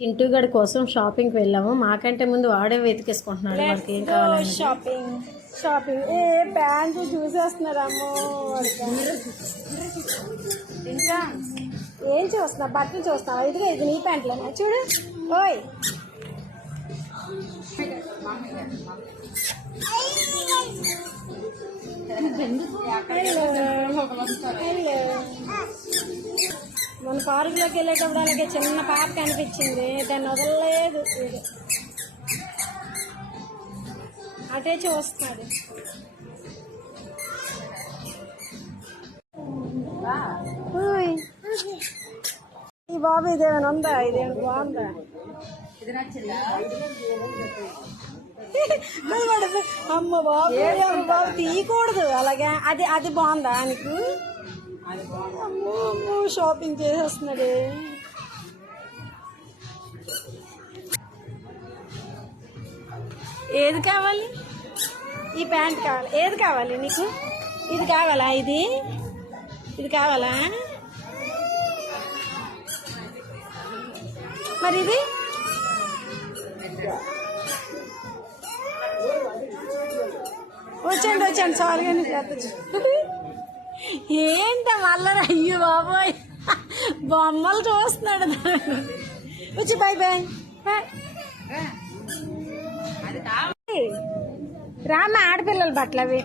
చింటూ గడి కోసం షాపింగ్కి వెళ్ళాము. మాకంటే ముందు వాడే వెతికేసుకుంటున్నాడు వాడికి ఏం కావాలని. షాపింగ్ ఏ ప్యాంటు చూసేస్తున్నారమ్మో. ఇంకా ఏం చూస్తున్నా? బట్టలు చూస్తున్నావా? ఇదిగా ఇది నీ ప్యాంట్లేనా? చూడు. ఓయ్ మన పార్కులోకి వెళ్ళేటప్పుడు అలాగే చిన్న పాప కనిపించింది, దాన్ని వదలలేదు. అటే చూస్తున్నాడు. ఈ బాబు ఇదేమైనా ఉందా? ఇదేమైనా బాగుందా? అమ్మ బాబు బాబు తీయకూడదు అలాగే. అది అది బాగుందా నీకు? అమ్మో అమ్మో షాపింగ్ చేసేస్తున్నాడు. ఏది కావాలి? ఈ ప్యాంట్ కావాలి. ఏది కావాలి నీకు? ఇది కావాలా? ఇది కావాలా? మరి ఇది వచ్చండి చాలు కానీ ఏంట మళ్ళా? అయ్యో బాబోయ్ బొమ్మలు చూస్తున్నాడు. వచ్చి బాయ్ బాయ్. రామ ఆడపిల్లల బట్టలు అవి.